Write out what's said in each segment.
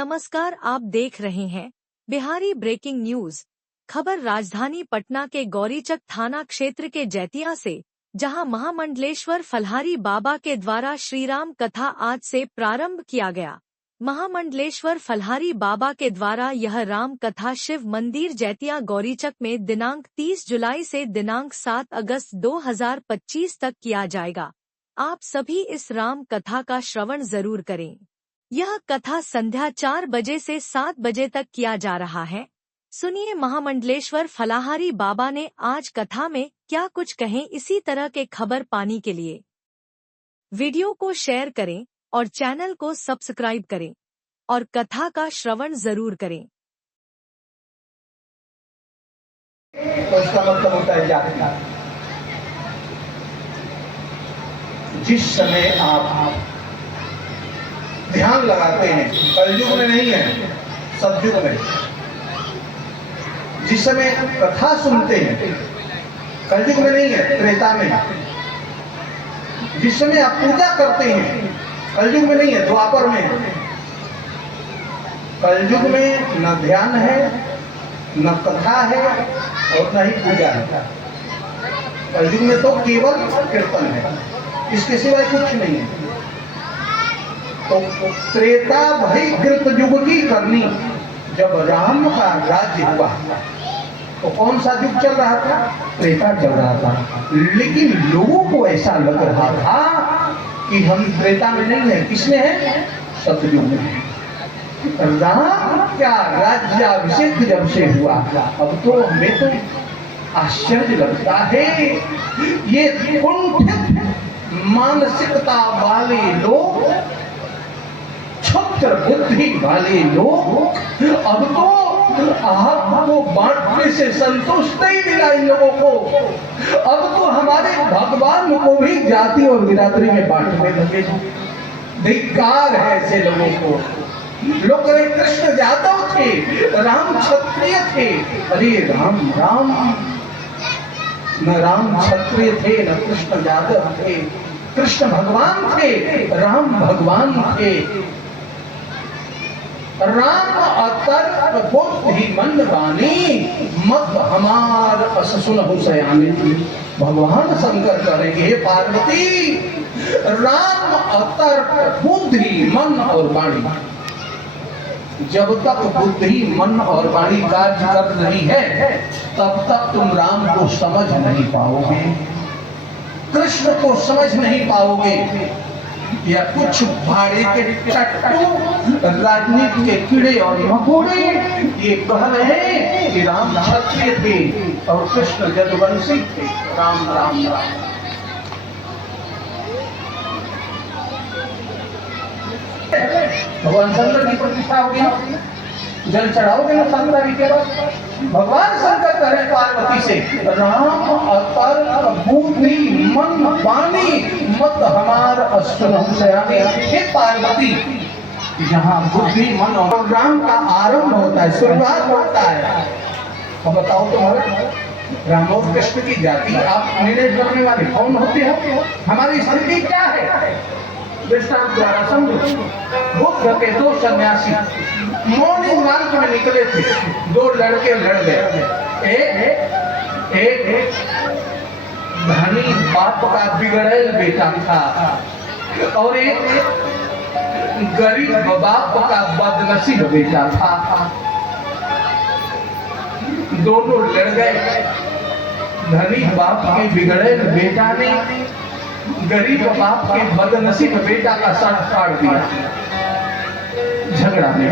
नमस्कार, आप देख रहे हैं बिहारी ब्रेकिंग न्यूज। खबर राजधानी पटना के गौरीचक थाना क्षेत्र के जैतिया से, जहां महामंडलेश्वर फलहारी बाबा के द्वारा श्रीराम कथा आज से प्रारंभ किया गया। महामंडलेश्वर फलहारी बाबा के द्वारा यह राम कथा शिव मंदिर जैतिया गौरीचक में दिनांक 30 जुलाई से दिनांक 7 अगस्त 2025 तक किया जाएगा। आप सभी इस राम कथा का श्रवण जरूर करें। यह कथा संध्या 4 बजे से 7 बजे तक किया जा रहा है। सुनिए महामंडलेश्वर फलाहारी बाबा ने आज कथा में क्या कुछ कहें। इसी तरह के खबर पाने के लिए वीडियो को शेयर करें और चैनल को सब्सक्राइब करें और कथा का श्रवण जरूर करें। तो इसका मतलब होता है जागना। जिस समय आप ध्यान लगाते हैं, कलयुग में नहीं है, सतयुग में, जिस समय कथा सुनते हैं, कलयुग में नहीं है, त्रेता में, जिस समय आप पूजा करते हैं, कलयुग में नहीं है, द्वापर में है। कलयुग में न ध्यान है, न कथा है और न ही पूजा है। कलयुग में तो केवल कीर्तन है, इसके सिवाय कुछ नहीं है। तो त्रेता भई कृत युग की करनी, जब राम का राज्य हुआ तो कौन सा युग चल रहा था? त्रेता चल रहा था। लेकिन लोगों को ऐसा लग रहा था कि हम त्रेता में नहीं है। किसमें है? सतयुग में। राम का राज्याभिषेक जब से हुआ, अब तो हमें तो आश्चर्य लगता है। ये कुंठित मानसिकता वाले लोग, क्षुद्र बुद्धि वाले लोग, अब तो आपको बांटने से संतुष्ट नहीं मिला इन लोगों को। अब तो हमारे भगवान को भी जाति और बिरादरी में बांटने लगे। धिक्कार है ऐसे लोगों को। लोग कहे कृष्ण यादव थे, राम क्षत्रिय थे। अरे राम न राम क्षत्रिय थे, न कृष्ण यादव थे। कृष्ण भगवान थे, राम भगवान थे। राम अतर्क बुद्धि मन वाणी, मत हमार अस सुनहु सयानी। भगवान शंकर करेंगे, हे पार्वती, राम अतर्क बुद्धि मन और वाणी। जब तक बुद्धि मन और वाणी कार्य कर रही है, तब तक तुम राम को समझ नहीं पाओगे, कृष्ण को समझ नहीं पाओगे। या कुछ भाड़े के चट्टू राजनीति के कीड़े और मकोड़े ये कह रहे हैं कि राम क्षत्रिय थे और कृष्ण यदुवंशी थे। राम राम राम। भगवान शंकर की प्रतिष्ठा होगी, जल चढ़ाओगे ना शंकर के बाद। भगवान शंकर कहे पार्वती से, राम अतर्क बुद्धि मन वाणी, मत हमार सुनहु सयानी। हे पार्वती, जहाँ बुद्धि मन और राम का आरंभ होता है, शुरुआत होता है। तो बताओ तुम्हारे राम और कृष्ण की जाति आप निर्णय करने वाले कौन होते हैं? हमारी स्थिति क्या है? दृष्टांत द्वारा समझो। बुद्ध के 2 सन्यासी मॉर्निंग वॉक में निकले थे। 2 लड़के लड़ गए। एक धनी बाप का बिगड़ेल बेटा था और एक गरीब बाप का बदनसीब बेटा था। दोनों लड़ गए। धनी बाप के बिगड़ेल बेटा ने गरीब बाप के बदनसीब बेटा का सर फाड़ दिया। झगड़ा में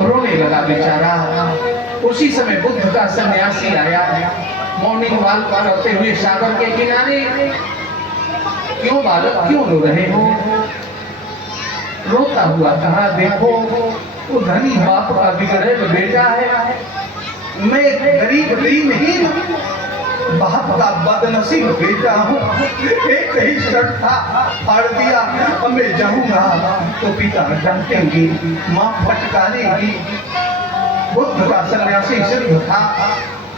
रोने लगा बेचारा। उसी समय बुद्ध का सन्यासी आया, मॉर्निंग वॉक करते हुए सागर के किनारे। क्यों बालक, क्यों रो रहे हो? रोता हुआ कहा, देखो वो धनी बाप का बिगड़ेल बेटा है, मैं गरीब दीनहीन बाप का बदनसीब बेटा हूँ। एक ही शर्त था, फाड़ दिया। अब मैं जाऊंगा तो पिता डांटेंगे, माँ फटकारेगी। बुद्ध का सन्यासी सिद्ध था,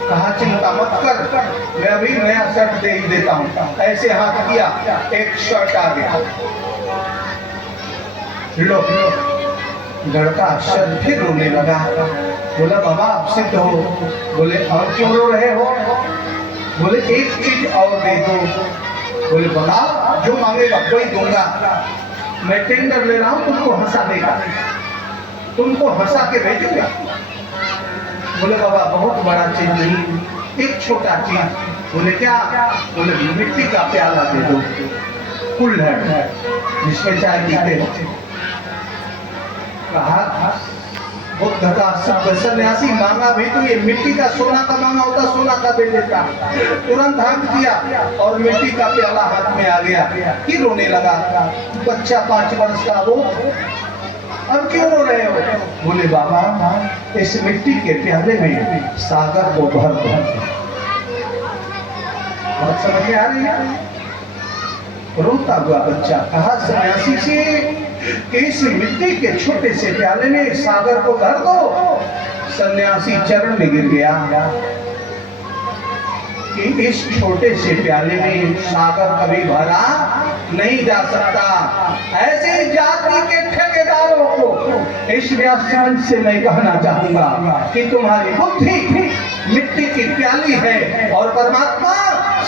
कहा चिंता मत कर, मैं अभी नया शर्ट दे ही देता हूँ। ऐसे हाथ किया, एक शर्ट आ गया। लो लड़का अक्षर फिर रोने लगा। बोला बाबा अब से तो। बोले और क्यों रो रहे हो? बोले एक चीज और दे दो। बोले बताओ, जो मांगेगा वही दूंगा। मैं टेंडर ले रहा हूं, तुमको हंसा देगा, तुमको हंसा के भेजूंगा। बोले बाबा बहुत बड़ा चीज नहीं, एक छोटा चीज। बोले क्या? बोले मिट्टी का प्याला दे दो, कुल्हड़ जिसमें चाय पीते हो। कहा बुद्ध का सन्यासी मांगा भी तो ये मिट्टी का, सोना का मांगा होता सोना का दे देता। तुरंत हाथ दिया और मिट्टी का प्याला हाथ में आ गया। कि रोने लगा बच्चा 5 वर्ष का। वो अब क्यों रो रहे हो? बोले बाबा इस मिट्टी के प्याले में सागर को भर दो। बात समझ में आ रही है? रोता हुआ बच्चा कहा सन्यासी से कि इस मिट्टी के छोटे से प्याले में सागर को भर दो। सन्यासी चरण में गिर गया कि इस छोटे से प्याले में सागर कभी भरा नहीं जा सकता। ऐसे जाति के ठेकेदारों को इस व्यास से मैं कहना चाहूंगा कि तुम्हारी बुद्धि मिट्टी की प्याली है और परमात्मा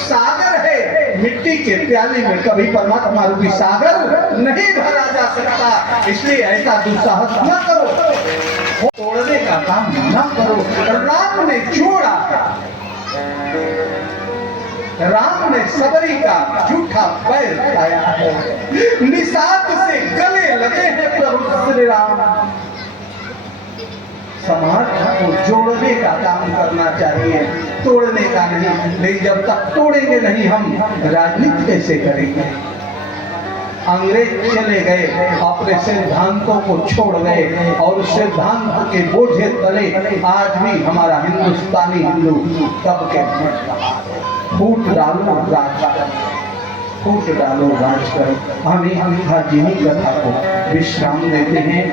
सागर है। मिट्टी के प्याली में कभी परमात्मा रूपी सागर नहीं भरा जा सकता। इसलिए ऐसा दुस्साहस न करो, तोड़ने का काम न करो। राम ने जोड़ा, राम ने सबरी का झूठा पैर खाया है। निषाद से गले लगे हैं प्रभु श्री राम। समाज को जोड़ने का काम करना चाहिए, तोड़ने का नहीं। लेकिन जब तक तोड़ेंगे नहीं हम राजनीति कैसे करेंगे? अंग्रेज चले गए, अपने सिद्धांतों को छोड़ गए और सिद्धांत के बोझे तले आज भी हमारा हिंदुस्तानी हिंदू तब के फूट डालो राज करो, फूट डालो राज करो। हमें जिन्हीं कथा को विश्राम देते हैं।